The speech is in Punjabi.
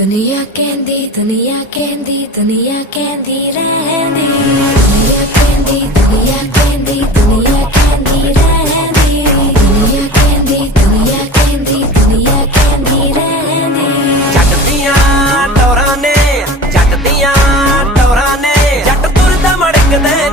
ਦੁਨੀਆ ਕਹਿੰਦੀ ਦੁਨੀਆ ਕਹਿੰਦੀ ਦੁਨੀਆ ਕਹਿੰਦੀ ਰਹਿੰਦੀ ਦੁਨੀਆ ਕਹਿੰਦੀ ਦੁਨੀਆ ਕਹਿੰਦੀ ਦੁਨੀਆ ਕਹਿੰਦੀ ਰਹਿੰਦੀ ਦੁਨੀਆ ਕਹਿੰਦੀ ਦੁਨੀਆ ਕਹਿੰਦੀ ਦੁਨੀਆ ਕਹਿੰਦੀ ਰਹਿੰਦੀ ਜੱਟ ਦੀਆਂ ਟੌਰਾਂ ਨੇ ਜੱਟ ਦੀਆਂ ਟੌਰਾਂ ਨੇ ਜੱਟ ਤੁਰਦਾ ਮੜਕਦੇ